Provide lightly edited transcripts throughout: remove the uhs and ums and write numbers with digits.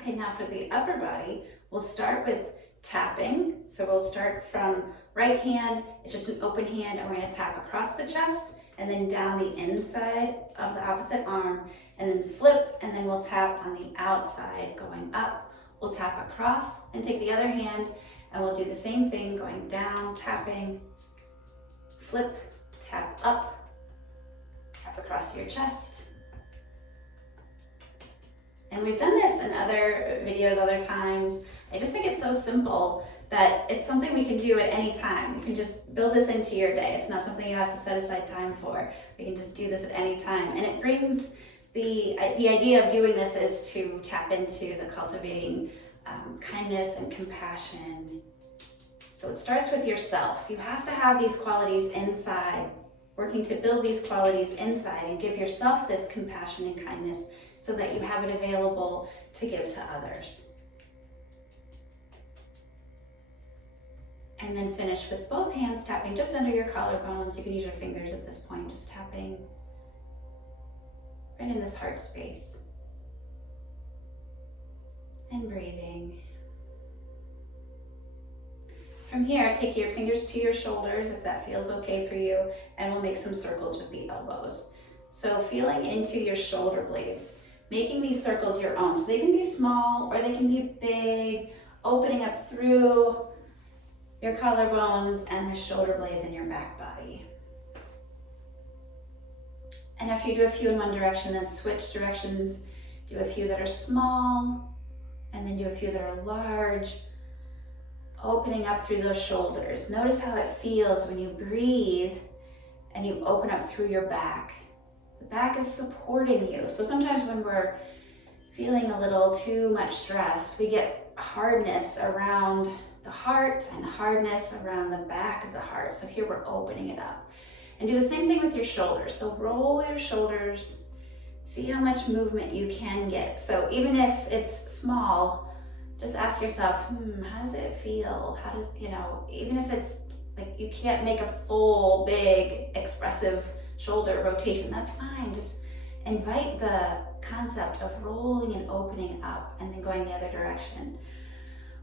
Okay, now for the upper body, we'll start with tapping. So we'll start from right hand, it's just an open hand, and we're going to tap across the chest and then down the inside of the opposite arm, and then flip, and then we'll tap on the outside going up. We'll tap across and take the other hand, and we'll do the same thing going down, tapping, flip, tap up, tap across your chest. And we've done this in other videos, other times. I just think it's so simple that it's something we can do at any time. You can just build this into your day. It's not something you have to set aside time for. We can just do this at any time. And it brings the idea of doing this is to tap into the cultivating kindness and compassion. So it starts with yourself. You have to have these qualities inside, working to build these qualities inside and give yourself this compassion and kindness so that you have it available to give to others. And then finish with both hands tapping just under your collarbones. You can use your fingers at this point, just tapping right in this heart space. And breathing. From here, take your fingers to your shoulders if that feels okay for you, and we'll make some circles with the elbows. So feeling into your shoulder blades, making these circles your own. So they can be small or they can be big, opening up through your collarbones and the shoulder blades in your back body. And after you do a few in one direction, then switch directions. Do a few that are small, and then do a few that are large, opening up through those shoulders. Notice how it feels when you breathe and you open up through your back. The back is supporting you. So sometimes when we're feeling a little too much stress, we get hardness around the heart and hardness around the back of the heart. So here we're opening it up. And do the same thing with your shoulders. So roll your shoulders, see how much movement you can get. So even if it's small, just ask yourself, how does it feel? How does, even if it's like you can't make a full, big, expressive shoulder rotation, that's fine. Just invite the concept of rolling and opening up and then going the other direction.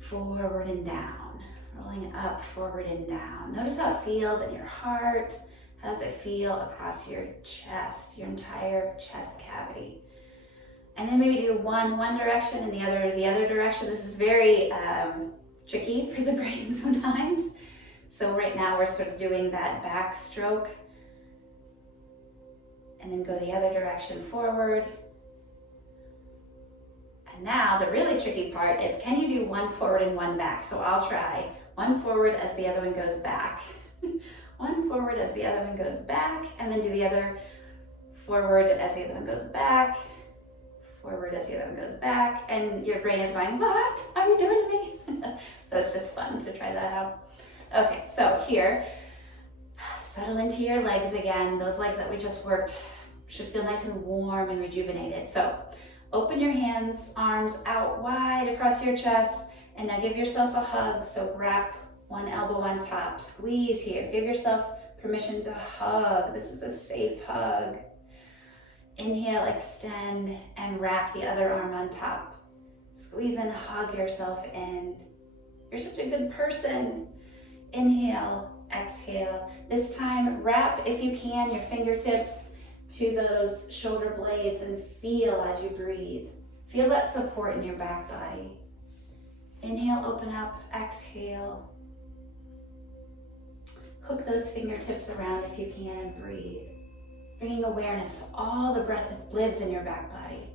Forward and down, rolling up, forward and down. Notice how it feels in your heart. How does it feel across your chest, your entire chest cavity? And then maybe do one direction and the other direction. This is very tricky for the brain sometimes. So right now we're sort of doing that back stroke. And then go the other direction forward. And now the really tricky part is, can you do one forward and one back? So I'll try one forward as the other one goes back. One forward as the other one goes back, and then do the other forward as the other one goes back, forward as the other one goes back, and your brain is going, what are you doing to me? So it's just fun to try that out. Okay, so here, settle into your legs again. Those legs that we just worked should feel nice and warm and rejuvenated. So open your hands, arms out wide across your chest, and now give yourself a hug. So wrap one elbow on top, squeeze here. Give yourself permission to hug. This is a safe hug. Inhale, extend, and wrap the other arm on top. Squeeze and hug yourself in. You're such a good person. Inhale, exhale. This time, wrap, if you can, your fingertips to those shoulder blades and feel as you breathe. Feel that support in your back body. Inhale, open up, exhale. Hook those fingertips around if you can and breathe. Bringing awareness to all the breath that lives in your back body.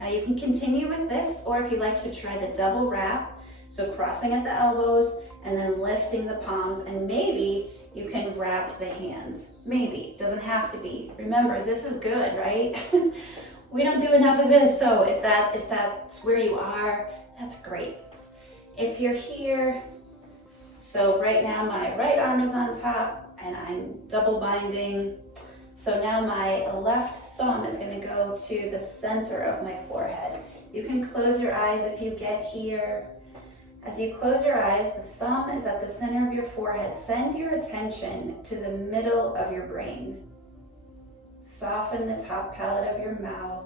Now you can continue with this, or if you'd like to try the double wrap, so crossing at the elbows and then lifting the palms, and maybe you can wrap the hands. Maybe, doesn't have to be. Remember, this is good, right? We don't do enough of this, so if that's where you are, that's great. If you're here, so right now my right arm is on top and I'm double binding. So now my left thumb is going to go to the center of my forehead. You can close your eyes if you get here. As you close your eyes, the thumb is at the center of your forehead. Send your attention to the middle of your brain. Soften the top palate of your mouth.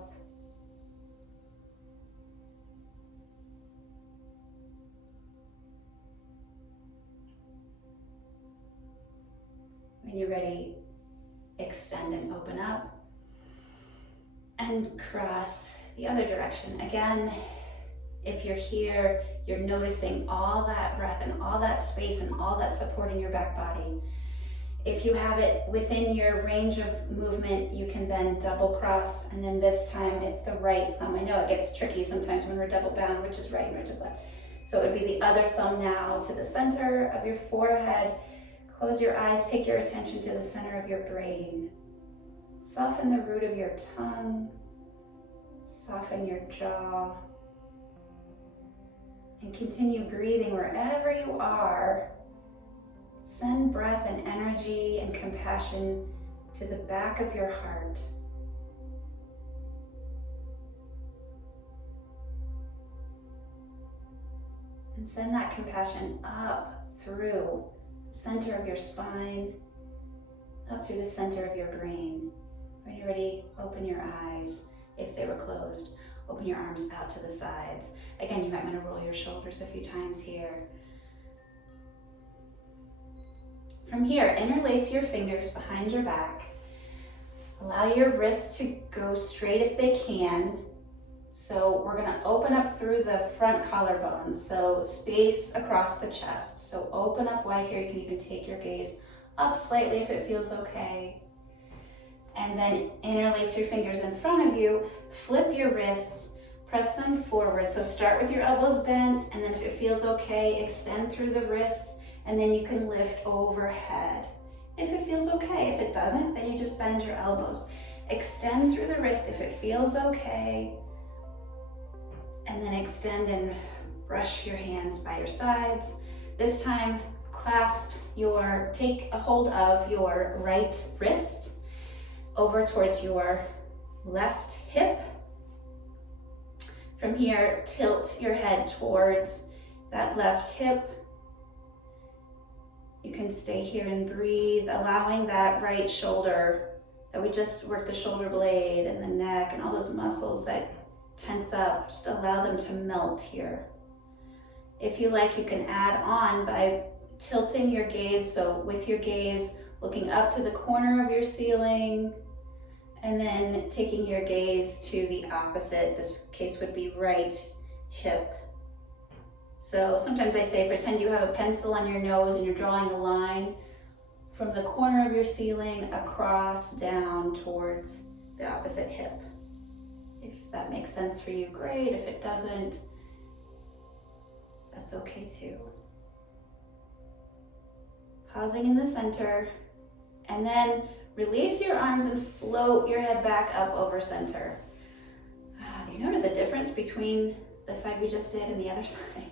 When you're ready, extend and open up. And cross the other direction. Again, if you're here, you're noticing all that breath and all that space and all that support in your back body. If you have it within your range of movement, you can then double cross, and then this time it's the right thumb. I know it gets tricky sometimes when we're double bound, which is right and which is left. So it would be the other thumb now to the center of your forehead. Close your eyes, take your attention to the center of your brain. Soften the root of your tongue, soften your jaw, and continue breathing wherever you are. Send breath and energy and compassion to the back of your heart. And send that compassion up through the center of your spine, up through the center of your brain. When you're ready, open your eyes. If they were closed, open your arms out to the sides. Again, you might want to roll your shoulders a few times here. From here, interlace your fingers behind your back. Allow your wrists to go straight if they can. So we're going to open up through the front collarbone, so space across the chest. So open up wide here. You can even take your gaze up slightly if it feels okay. And then interlace your fingers in front of you, flip your wrists, press them forward. So start with your elbows bent, and then if it feels okay, extend through the wrists, and then you can lift overhead. If it feels okay. If it doesn't, then you just bend your elbows. Extend through the wrist if it feels okay, and then extend and brush your hands by your sides. This time, take a hold of your right wrist over towards your left hip. From here, tilt your head towards that left hip. You can stay here and breathe, allowing that right shoulder that we just worked, the shoulder blade and the neck and all those muscles that tense up, just allow them to melt here. If you like, you can add on by tilting your gaze, so with your gaze looking up to the corner of your ceiling, and then taking your gaze to the opposite. This case would be right hip. So sometimes I say, pretend you have a pencil on your nose and you're drawing a line from the corner of your ceiling across down towards the opposite hip. If that makes sense for you, great. If it doesn't, that's okay too. Pausing in the center, and then release your arms and float your head back up over center. Do you notice a difference between the side we just did and the other side?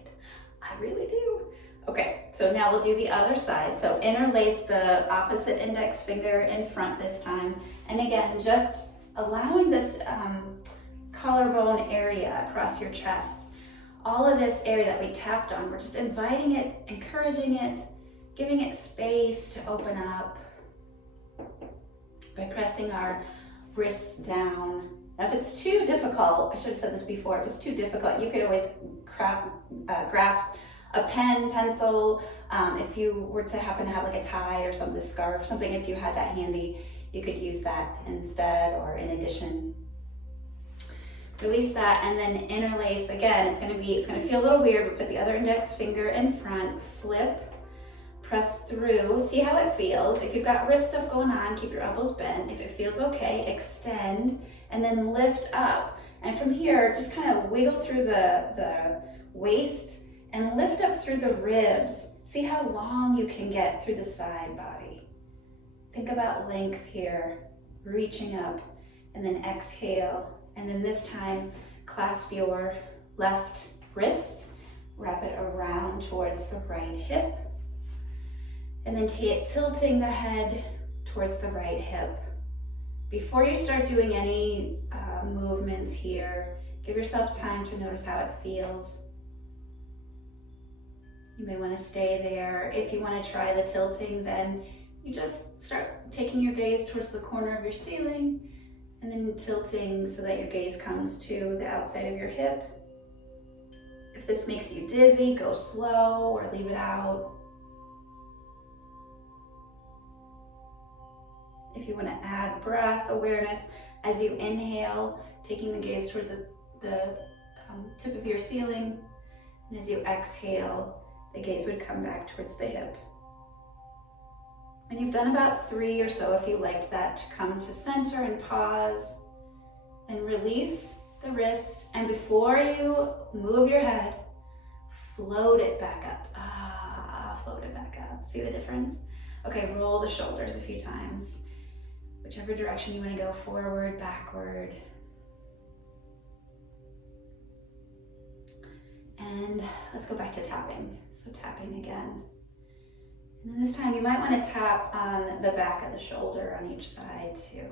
I really do. Okay, so now we'll do the other side. So interlace the opposite index finger in front this time. And again, just allowing this collarbone area across your chest. All of this area that we tapped on, we're just inviting it, encouraging it, giving it space to open up by pressing our wrists down. Now, if it's too difficult, I should have said this before, if it's too difficult, you could always grasp a pen, pencil. If you were to happen to have like a tie or something, a scarf, something, if you had that handy, you could use that instead or in addition. Release that and then interlace again. It's gonna feel a little weird, but put the other index finger in front, flip, press through, see how it feels. If you've got wrist stuff going on, keep your elbows bent. If it feels okay, extend and then lift up. And from here, just kind of wiggle through the waist and lift up through the ribs. See how long you can get through the side body. Think about length here, reaching up, and then exhale. And then this time, clasp your left wrist, wrap it around towards the right hip, and then tilting the head towards the right hip. Before you start doing any movements here, give yourself time to notice how it feels. You may want to stay there. If you want to try the tilting, then you just start taking your gaze towards the corner of your ceiling and then tilting so that your gaze comes to the outside of your hip. If this makes you dizzy, go slow or leave it out. If you want to add breath awareness as you inhale, taking the gaze towards the tip of your ceiling, and as you exhale, the gaze would come back towards the hip. When you've done about 3 or so, if you liked that, to come to center and pause, and release the wrist, and before you move your head, float it back up. Float it back up. See the difference? Okay, roll the shoulders a few times. Whichever direction you want to go, forward, backward. And let's go back to tapping. So tapping again. And then this time you might want to tap on the back of the shoulder on each side too.